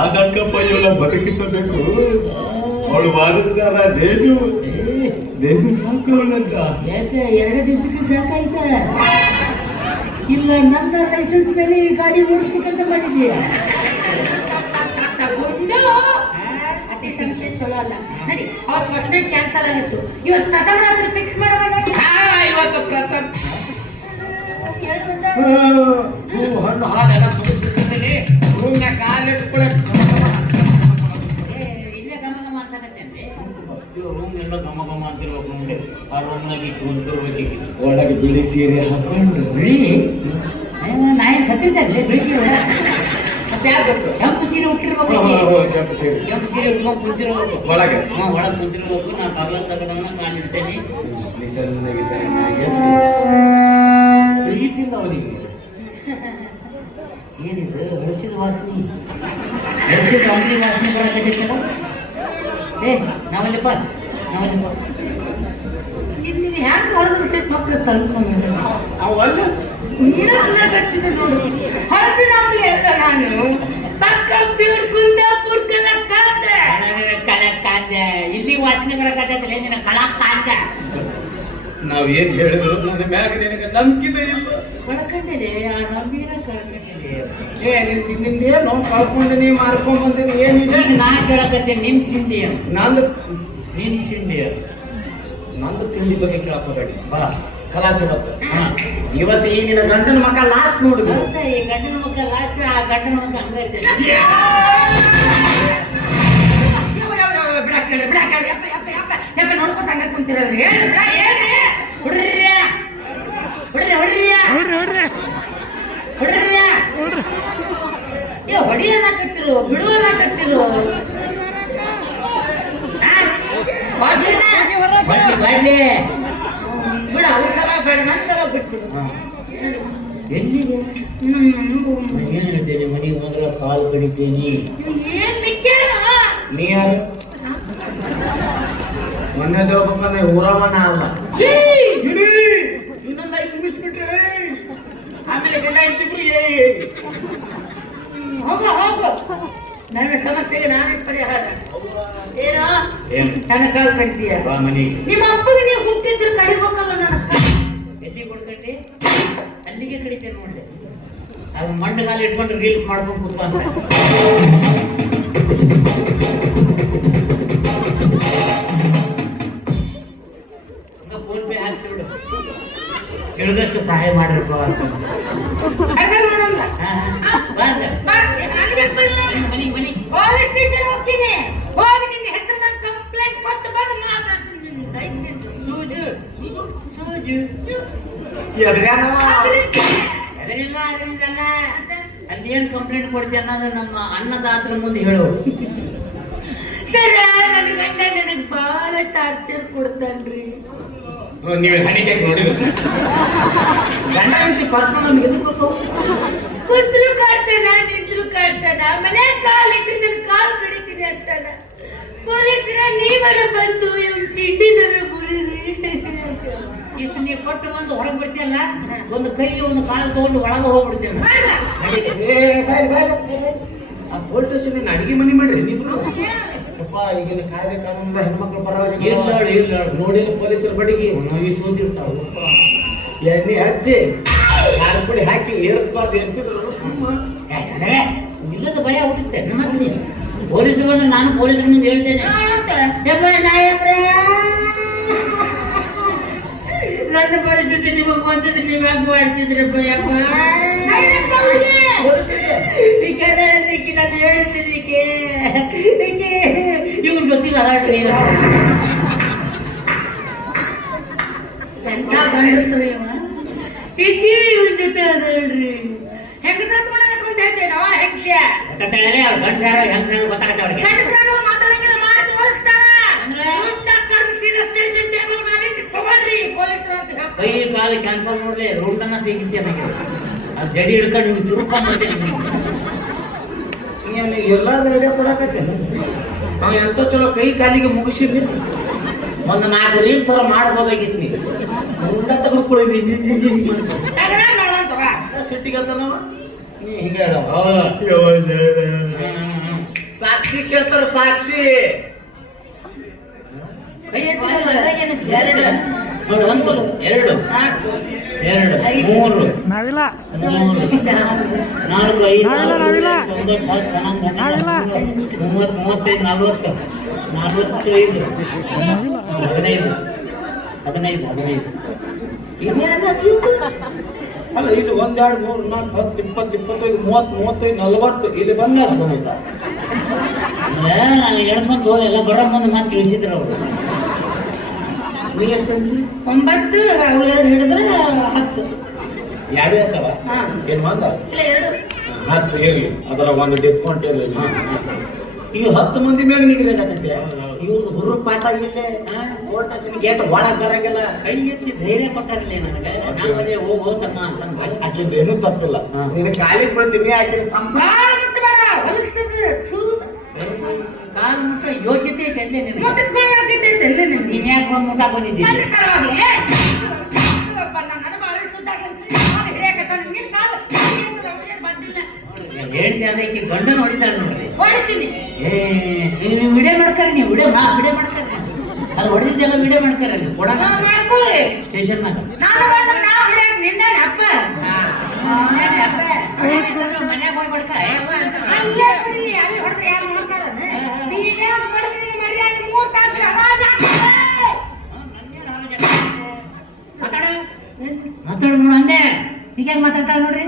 ಯಾಕಪ್ಪಯ್ಯಲ್ಲ ಬದುಕಿಸಬೇಕು. ಅವಳು ವಾರಸ್ದಾರ ದೇನು ಸಾಕವಳಂತ. ಯಾಕೆ 2 ದಿವಸಕ್ಕೆ ಸಾಕಾಯ್ತ? ಇಲ್ಲ ನನ್ನ ಲೈಸೆನ್ಸ್ ಮೇಲೆ ಈ ಗಾಡಿ ಓಡಿಸ್ಬೇಕಂತ ಮಾಡಿದ್ಯಾ? ಅತಿ ಸಂಶಯ ಚಲೋ ಅಲ್ಲ. ನಡಿ, ಅವತ್ತು ಫಸ್ಟ್ ನೈಟ್ ಕ್ಯಾನ್ಸಲ್ ಆಗಿತ್ತು. ಇವತ್ತು ಪ್ರಥಮ ರಾತ್ರಿ ಫಿಕ್ಸ್ ಮಾಡೋಣ. ಇವತ್ತು ಪ್ರಥಮ ಹಣ್ಣು ಹಾಲೆಲ್ಲ ಕುಡಿಸ್ತೀನಿ. ರೂಮ್ನ ಕಾಲಿಟ್ಕೊಳಕ್ ಇಲ್ಲೇ ಗಮ ಗಮ ಅನ್ಸಕತ್ತೇನ್ರಿ? ರೂಮ್ ಎಲ್ಲ ಗಮ ಗಮ ಅಂತಿರ್ಬೇಕು ಅಂದ್ರೆ ಆ ರೂಮ್ನಾಗ ಕುಂತಿರ್ಬೇಕು. ಒಳಗೆ ಬಿಳಿ ಸೀರೆ ಹಾಕೊಂಡು ಬಿಳಿ ನಾಯಿ ಸತ್ತಿದ್ದೆ ಬಿಳಿ ಸೀರೆ. ಮತ್ತೆ ಯಾರು ಗೊತ್ತು? ಕೆಂಪು ಸೀರೆ ಹುಟ್ಟಿರ್ಬೇಕು. ಕೆಂಪು ಸೀರೆ ಉಟ್ಕೊಂಡು ಕುಂತಿರ್ಬೇಕು. ಒಳಗೆ ಒಳಗೆ ಕುಂತಿರ್ಬೇಕು. ನಾನು ಕಗಲ ತಗೊಂಡವನ್ನ ಕಾಲಿಡ್ತೇನೆ. ಪ್ರೀತಿಯಿಂದ ಅವನಿಗೆ ಏನಿದು ಹಳಸಿದ ವಾಸನೆ? ಹಳಸಿದ ಅಂಗಡಿ ವಾಸನೆ ಬರಕತ್ತಿತ್ತಲ್ಲ. ನಾವಲ್ಲಿಪ್ಪ ಇಲ್ಲಿ ಹ್ಯಾಂಗ ಹೊಡೆದ್ರೆ ಸ್ವಲ್ಪ ಮಕ್ಕಳು ತಲ್ಕೊಂಡು ಅವಲ್ಲ ಹಳಸಿದ ಅಂಗಡಿ ಎಲ್ಲ ನಾನು ಪಕ್ಕ ಕುಂದಾಪುರ ಕಳಕ್ಕಾಂದೆ ಇಲ್ಲಿ ವಾಸನೆ ಬರಕತ್ತೈತೆ ನಿನ್ನ ಕಳಕ್ಕಾಂದೆ. ನಾವೇನ್ ಹೇಳಿದ್ರು ನನ್ನ ಮ್ಯಾಗ ನಿನಗೆ ನಂಬಿಕೆ ಇಲ್ಲ. ಕಳ್ಕೊಂಡಿದೆ ಆ ನಂಬಿನ ಕಳ್ಕೊಂಡಿದೆ. ನಿಮ್ದೇನು ಕಳ್ಕೊಂಡು ನೀವು ಮಾರ್ಕೊಂಡ್ ಬಂದಿರಿ ಏನಿದೆ? ನಾ ಕೇಳಕತ್ತೆ ನಿನ್ ಚಿಂಡಿ ನಂದು ನಿನ್ ಚಿಂಡಿ ನಂದು ತಿಂಡಿ ಬಗ್ಗೆ ಕೇಳಕೋಬೇಡಿ. ಬಾ ಕಲಾಸ ಇವತ್ತು ಈ ನಿನ್ನ ಗಂಡನ ಮಕ್ಕ ಲಾಸ್ಟ್ ನೋಡುದು. ಈ ಗಂಡನ ಮಕ್ಕ ಲಾಸ್ಟ್ ಆ ಗಂಡನ ಮಕ್ಕ ಹಂಗ ನೋಡ್ಕೊತ ಹಂಗ ಕುಂತಿರೋದ್ರಿ. ಹೊಡಿಯನಾಕತ್ತಿರು ಬಿಡುವನಾಕತ್ತಿರು. ಬಿಡ ಅವ್ರ ಬೇಡ ನಂತರ ಬಿಟ್ಬಿಡು. ಎಲ್ಲಿಗೆ ಏನ್ ಹೇಳ್ತೇನೆ? ಮನೆಗೆ ಹೋದ್ರ ಕಾಲ್ ಕಡಿತೀನಿ. ಏನ್ ಮಿಕ್ಕೇಳ ನೀ ಯಾರು? ಮೊನ್ನೆ ಹೋಗ್ಬೇಕಂದ್ರೆ ಊರವನ ಅಲ್ಲ. ಇನ್ನೊಂದು 5 ನಿಮಿಷ ಬಿಟ್ರೆ ಆಮೇಲೆ ಗಂಡ ಇಟ್ಟಿಬ್ರಿಗೆ ಹೋಗ ನನ್ನ ಸಮಸ್ಯೆಗೆ ನಾನೇ ಪರಿಹಾರ. ಏನೋ ನನ್ನ ಕಾಲ್ ಕಟ್ತೀಯ. ನಿಮ್ಮ ಅಪ್ಪಗೆ ನೀವು ಹುಟ್ಟಿದ್ರು ಕಡಿಬೇಕಲ್ಲ. ನನ್ನ ಎಲ್ಲಿ ಕೊಡ್ಕಂಡಿ ಅಲ್ಲಿಗೆ ಕಡಿತೇನೆ ನೋಡ್ರಿ. ಅದು ಮಂಡಗಾಲ ಇಟ್ಕೊಂಡು ರೀಲ್ಸ್ ಮಾಡ್ಕೊಂಡು ಕೂತ್ಕೊಂಡ್ರೆ ಫೋನ್ ಪೇ ಹಾಕ್ಸಿಬಿಡು. ತಿಳಿದಷ್ಟು ಸಹಾಯ ಮಾಡಿರಪ್ಪ. ಮನಿ ಪೊಲೀಸ್ ಸ್ಟೇಷನ್ ಹೋಗ್ತೀನಿ. ಹೋಗಿ ನಿನ್ನ ಹೆಸರು ನಾನು ಕಂಪ್ಲೇಂಟ್ ಕೊಟ್ಟು ಬಂದು ಮಾತಾಡ್ತೀನಿ. ಸೂಜು ಅದೇನ್ ಕಂಪ್ಲೇಂಟ್ ಕೊಡ್ತೀಯ ಅನ್ನೋದು ನಮ್ಮ ಅನ್ನದಾತ್ರ ಮುಂದೆ ಹೇಳು. ಸರ್ ನನ್ನ ಗಂಡ ನನಗೆ ಬಹಳ ಟಾರ್ಚರ್ ಕೊಡ್ತಾನ್ರಿ. ನೀವು ಹನಿಟ್ಯಾಕ್ ನೋಡಿದ್ರು ಗಂಡ ಪರ್ಸನಲ್ ಕುಂದ್ರು ಕಾಡ್ತಾನ ನಿಂದ್ರು ಕಾಡ್ತಾನ. ಮನೆ ಕಾಲಿಟ್ಟು ನನ್ನ ಕಾಲ್ ಕಡಿತೀನಿ ಅಂತಾನ. ಪೊಲೀಸರ ನೀವರ ಬಂದು ಇವ್ನ ತಿಂಡಿನ ಬುರಿರಿ. ಇಷ್ಟು ನೀವು ಕೊಟ್ಟು ಬಂದು ಹೊರಗೆ ಬರ್ತೀಯಲ್ಲ, ಒಂದು ಕೈಗೆ ಒಂದು ಕಾಲು ತಗೊಂಡು ಒಳಗೆ ಹೋಗ್ಬಿಡ್ತೇನೆ. ಆ ಪೊಲೀಸ್ ಸ್ಟೇಷನ್ ಅಡಿಗೆ ಮನೆ ಮಾಡ್ರಿ ನೀವು. ಈಗಿನ ಕಾಯ್ದೆ ಕಾನೂನಿಂದ ಹೆಣ್ಮಕ್ಳು ಪರವಾಗಿ ಇಲ್ಲ ನೋಡಿ ಪೊಲೀಸರ ಬಡಿಗೆ ಇಷ್ಟು ಓದಿರ್ತಾವ. ಎಣ್ಣೆ ಹಚ್ಚಿ ಯಾರು ಪುಡಿ ಹಾಕಿ ಏರಿಸ್ಬಾರ್ದು. ಏರಿಸಿದ್ರು ಇಲ್ಲದ ಭಯ ಹುಟ್ಟಿಸ್ತೇನೆ. ಮತ್ತೆ ಪೊಲೀಸರು ಬಂದ್ರೆ ನಾನು ಪೊಲೀಸರ ಮುಂದೆ ಹೇಳ್ತೇನೆ, ನನ್ನ ಪರಿಸ್ಥಿತಿ ನಿಮಗೆ ಬಂದಿದ್ರೆ ನೀವು ಹೆಂಗ್ ಮಾಡ್ತಿದ್ರಪ್ಪ? ನಾನು ಹೇಳ್ತೀನಿ ಇವ್ರು ಗೊತ್ತಿಲ್ಲ ಹಾಡ್ರಿ. ಎಂತ ಗಂಡಸ್ರು ಇವ. ಇಕ್ಕಿ ಇವ್ರ ಜೊತೆ ಅದ ಹೇಳ್ರಿ. ಹೆಂಗ ಕುಂತ ಹೇಳ್ತೇನೋ ಹೆಂಗ್ಸ್ಯ ಅವ್ರು ಗಂಡ್ಸಾರ ಹೆಂಗ್ಸಾರ ಗೊತ್ತಾಗತ್ತೆ ಅವ್ರಿಗೆ. ಗಂಡಸ್ರು ಮಾತಾಡಂಗಿಲ್ಲ ಮಾಡಿ ತೋರಿಸ್ತಾನ. ಸ್ಟೇಷನ್ ಟೇಬಲ್ ಮೇಲೆ ತಗೊಳ್ರಿ ಪೊಲೀಸರು ಅಂತ ಹೇಳ್ತಾರೆ. ಕೈ ಕಾಲು ಕ್ಯಾನ್ಸಲ್ ನೋಡ್ಲಿ ರೋಡ್ನ ತೆಗಿತೀಯ ನನಗೆ. ಅದು ಜಡಿ ಹಿಡ್ಕೊಂಡು ನೀವು ತಿರುಗ್ಕೊಂಡ್ಬರ್ತೇನೆ. ಎಲ್ಲಾರು ರೆಡಿಯೋ ಕೊಡಕತ್ತೇನೆ. ನಾವು ಎಂತ ಚಲೋ ಕೈ ಕಾಲಿಗೆ ಮುಗಿಸಿದ್ವಿ. ಒಂದು 4 ರೀಲ್ಸ್ ಮಾಡ್ಬೋದಾಗಿತ್ತು. ನೀವು ಉಂಡ ತೆಗೆದುಕೊಳ್ಳಿ ಸಿಟ್ಟಿಗೆ ಅಂತ ನಾವು ನೀ ಹಿಂಗ ಸಾಕ್ಷಿ ಕೇಳ್ತಾರ ಸಾಕ್ಷಿ ಕೈ ಎತ್ತಿದ್ರೆ ಎರಡು ನೋಡು ಒಂದು ಎರಡು ನಾಲ್ಕು ಎರಡು ಐದು. ಮೂರು ನಾವಿಲ್ಲ ಮೂರು ನಾಲ್ಕು ಐದು ನಾವಿಲ್ಲ. ಮೂವತ್ತು ಮೂವತ್ತೈದು ನಲ್ವತ್ತು ನಲ್ವತ್ತೈದು ಹದಿನೈದು ಹದಿನೈದು ಹದಿನೈದು ಅಲ್ಲ ಇದು ಒಂದೆರಡು ಮೂರು ನಾಲ್ಕು ಹತ್ತು ಇಪ್ಪತ್ತು ಇಪ್ಪತ್ತೈದು ಮೂವತ್ತು ಮೂವತ್ತೈದು ನಲ್ವತ್ತು ಇದು ಬಂದ ನಾನು ಎಣ್ಸ್ಕೊಂಡು ಹೋದ ಎಲ್ಲ ಬರೋ ಮುಂದೆ ಮಾತು ತಿಳಿಸಿದ್ರು ಅವರು ನೀ ಎಷ್ಟು 9 ಅವು ಎರಡು ಹಿಡಿದ್ರೆ 10 ಯಾವೇ ಅಂತವ ಹಾ. ಏನು ಬಂದ ಇಲ್ಲ ಎರಡು ಹತ್ತು ಇರಲಿ ಅದರ ಒಂದು ಡಿಸ್ಕೌಂಟ್ ಇರಲಿ ಈಗ 10 ಮಂದಿ ಮೇಲೆ ನಿಗದಿದೆ ಇವ್ರದ್ದು ಹುರು ಪಾಠ ಇಲ್ಲೇ ಓಟ್ ಗೇಟ್ ಒಳಗೆ ಬರಂಗಿಲ್ಲ ಕೈ ಎತ್ತಿ ಧೈರ್ಯ ಕೊಟ್ಟಾರಿಲ್ಲ ನನಗೆ ನಾವೇ ಹೋಗೋ ಸಣ್ಣ ಅಂತ ಅಷ್ಟೊಂದು ಏನೂ ತಪ್ಪಿಲ್ಲ ನೀನು ಖಾಲಿ ಬಿಡ್ತೀನಿ ಯಾಕೆ ಸಂಸಾರ ಕಾಲು ಮುಟ್ಟು ಬೇಡ ಹೊಲಿಸ್ತದೆ ಚೂರು ಕಾಲು ಮುಟ್ಟ ಯೋಗ್ಯತೆ ಐತೆ ಅಲ್ಲೇ ನಿನಗೆ ಮುಟ್ಟಿಸ್ಕೊಳ್ಳೋಕೆ ಎಲ್ಲ ನಿಮ್ಗೆ ನೀನ್ ಯಾಕೆ ಬಂದು ಮುಟ್ಟ ಬಂದಿದ್ದೀನಿ ನನ್ನ ಸಲುವಾಗಿ ನನ್ನ ಬಾಳ ಸುದ್ದಾಗಂತ ನಾನು ಹೇಗತ್ತಾನೆ ನಿನ್ನ ಕಾಲು ಬಂದಿಲ್ಲ ಹೇಳ್ತಿ ಅದಕ್ಕೆ ಗಂಡು ನೋಡಿದ್ದಾಳೆ ನೋಡ್ರಿ ಹೊಡಿತೀನಿ ನೀವು ವಿಡಿಯೋ ಮಾಡ್ತಾರೆ ನೀವು ವಿಡಿಯೋ ವಿಡಿಯೋ ಮಾಡ್ತಾರೆ ಅದು ಹೊಡೆದಿದ್ದೆಲ್ಲ ವಿಡಿಯೋ ಮಾಡ್ತಾರೆ ಅಲ್ಲಿ ಕೊಡೋಣ ಮಾಡ್ಕೊಳ್ಳಿ ಸ್ಟೇಷನ್ನಾಗ ನಾನು ಬಂದ್ರೆ ನಾವು ಹಿಡಿಯಕ್ ನಿಂದೇನೆ ಅಪ್ಪ ಮನ್ಯಾಗ ಹೋಗಿ ಬರ್ತಾರೆ ಅಲ್ಲೇ ಬಿಡಿ ಅಲ್ಲಿ ಹೊಡೆದ್ರೆ ಯಾರು ನೋಡ್ತಾರನೆ ನೀನೇ ಬರ್ತೀನಿ ಮರ್ಯಾದೆ 3 ತಾಸು ಆವಾಜ್ ಆಗ್ತದೆ ಮಾತಾಡು ನೋಡು ಅಂದೆ ಈಗ ಹೆಂಗ್ ಮಾತಾಡ್ತಾಳ ನೋಡ್ರಿ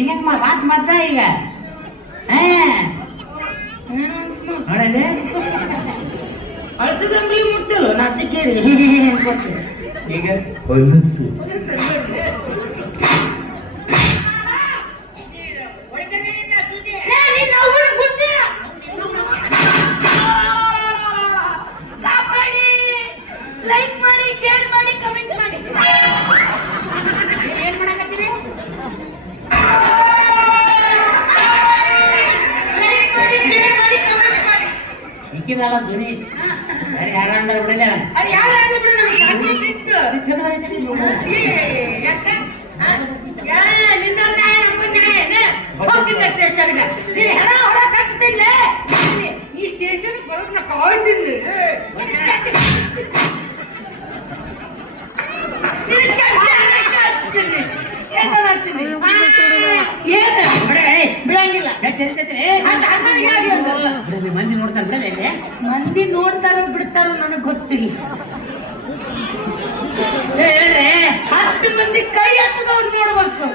ಈಗ ಹೆಂಗ್ ಮಾತು ಮಾತ ಈಗ ನೋಡಲ್ಲಿ ಅಳಸದಂಬಲಿ ಮುಟ್ಟಲು ನಾಚಿಕೇರಿ ಅನ್ಕೋತೀನಿ ಈಗ ಹೊಲಸು ಲೈಕ್ ಮಾಡಿ ಶೇರ್ ಮಾಡಿ ಕಮೆಂಟ್ ಮಾಡಿ ಏನ್ ಮಾಡಕತ್ತೀರಿ ಲೈಕ್ ಮಾಡಿ ಶೇರ್ ಮಾಡಿ ಕಮೆಂಟ್ ಮಾಡಿ ಇಕ್ಕಿದಲ್ಲ ಧ್ವನಿ ಬೇರೆ ಯಾರ ಅಂದಾರ ಬಿಡಲ್ಲ ಅದು ಯಾರು ಬಿಡು ನಮಗೆ ಸಾಕು ಸಿಕ್ತು ಚಲೋ ಐತೆ ನೋಡು ಯಾಕೆ ನಿಂದ ನ್ಯಾಯ ನಮ್ಮ ನ್ಯಾಯನ ಹೋಗ್ತಿಲ್ಲ ಸ್ಟೇಷನ್ಗೆ ನೀನು ಹೆಣ ಹೊರಗೆ ಹಚ್ತಿಲ್ಲ ಈ ಸ್ಟೇಷನ್ ಬರೋದು ನಾ ಕಾಯ್ತಿದ್ಲಿ ಬಿಡಂಗಿಲ್ಲ ಮಂದಿ ನೋಡ್ತಾರೆ ಬಿಡಲ್ಲ ಮಂದಿ ನೋಡ್ತಾರೋ ಬಿಡ್ತಾರೋ ನನಗೆ ಗೊತ್ತಿಲ್ಲ ಹೇಳ್ರೆ 10 ಮಂದಿ ಕೈ ಹತ್ತದವ್ರು ನೋಡ್ಬೇಕು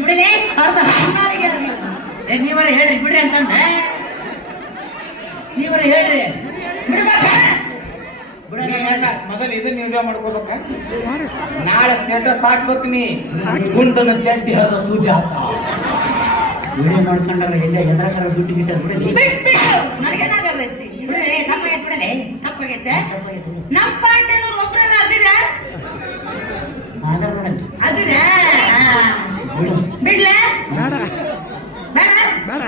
ಬಿಡಲೇ ಅರ್ಧ ಹನ್ನಾರಿಗೆ ನೀವರ ಹೇಳ್ರಿ ಬಿಡ್ರಿ ಅಂತಂದ ನೀವರ ಹೇಳ್ರಿ ಬಿಡ್ಬೇಕ ಮೊದಲು ಇದನ್ನ ವಿಡಿಯೋ ಮಾಡ್ಕೋಬೇಕ ನಾಳೆ ಸ್ಟೇಟಸ್ ಹಾಕ್ಬೇಕ್ನಿ ಗುಂಡನ ಚಡ್ಡಿ ಹದ ಸುಜಾತ ವಿಡಿಯೋ ಮಾಡ್ಕೊಂಡಾಗ ಎಲ್ಲ ಎದರಕರ ಬಿಟ್ಟು ಗಿಟ್ಟ ಬಿಡಲಿ ಬಿಟ್ಟು ನನಗೇನಾಗಬೇಕು ಬಿಡಲೇ ತಪ್ಪಾಗೈತೆ ಬಿಡಲೇ ತಪ್ಪಾಗೈತೆ ನಮ್ಮ ಪಾಯಿಂಟ್ ಏನೋ ಒಬ್ಬರಲ್ಲ ಅದಿರ ಆಧಾರ್ ನೋಡಲ್ಲ ಅದಿರ ಬಿಡ್ಲ ಬೇಡ ಬೇಡ ಬೇಡ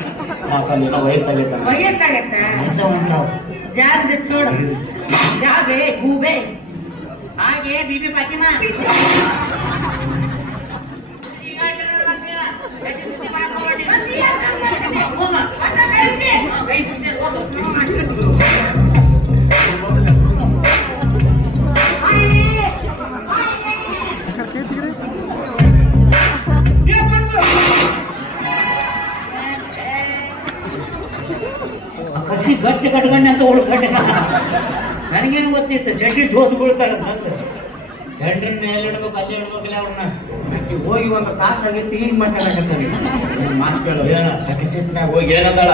ವಯಸ್ಸಾಗೈತ ವಯಸ್ಸಾಗತ್ತೆ ಅಂತ ಉಂಟಾವ ಜಾಗದ ಚೋಡ ಜಾಬೆ ಗೂಬೆ ಹಾಗೆ ಬಿಬಿ ಫಾತಿಮಾ ಕೈ ತೆಗ್ರಿ ಕಸಿ ಗಟ್ಟಿ ಕಟ್ಕೊಂಡೆ ಅಂತ ಉಳ್ಕೊಂಡೆ ನನಗೇನು ಗೊತ್ತಿತ್ತು ಚಡ್ಡಿ ಜೋತ್ ಬೀಳ್ತಾರೆ ಅಂತ ಗಂಡನ ಮೇಲೆ ಇಡ್ಬೇಕು ಅಲ್ಲಿ ಇಡ್ಬೇಕಲ್ಲ ಅವ್ರನ್ನ ಹೋಗಿ ಒಂದು ತಾಸು ಆಗೈತಿ ಈಗ ಮಾತಾಡಕತ್ತಾರೆ ಮಾತು ಕೇಳು ಸಿಟ್ನಾಗ ಹೋಗಿ ಏನದಾಳ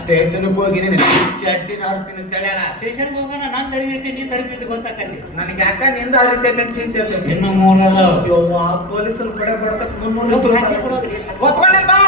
ಸ್ಟೇಷನ್ಗೆ ಹೋಗಿದ್ದೀನಿ ಚಡ್ಡಿ ಆಡ್ತೀನಿ ಅಂತ ಹೇಳ್ಯಾರ ಸ್ಟೇಷನ್ಗೆ ಹೋಗೋಣ ನಾನು ತಡಿಬೇಕು ನೀನು ತಡಿಬೇಕು ಗೊತ್ತಾಕತಿ ನನಗೆ ಯಾಕ ನಿಂದ ಅರಿತೈತೆ ಚಿಂತೆ ಇನ್ನು 3 ಅದಾವ ಪೊಲೀಸರು ಕಡೆ ಬರ್ತಕ್ಕ 300 ಬಾ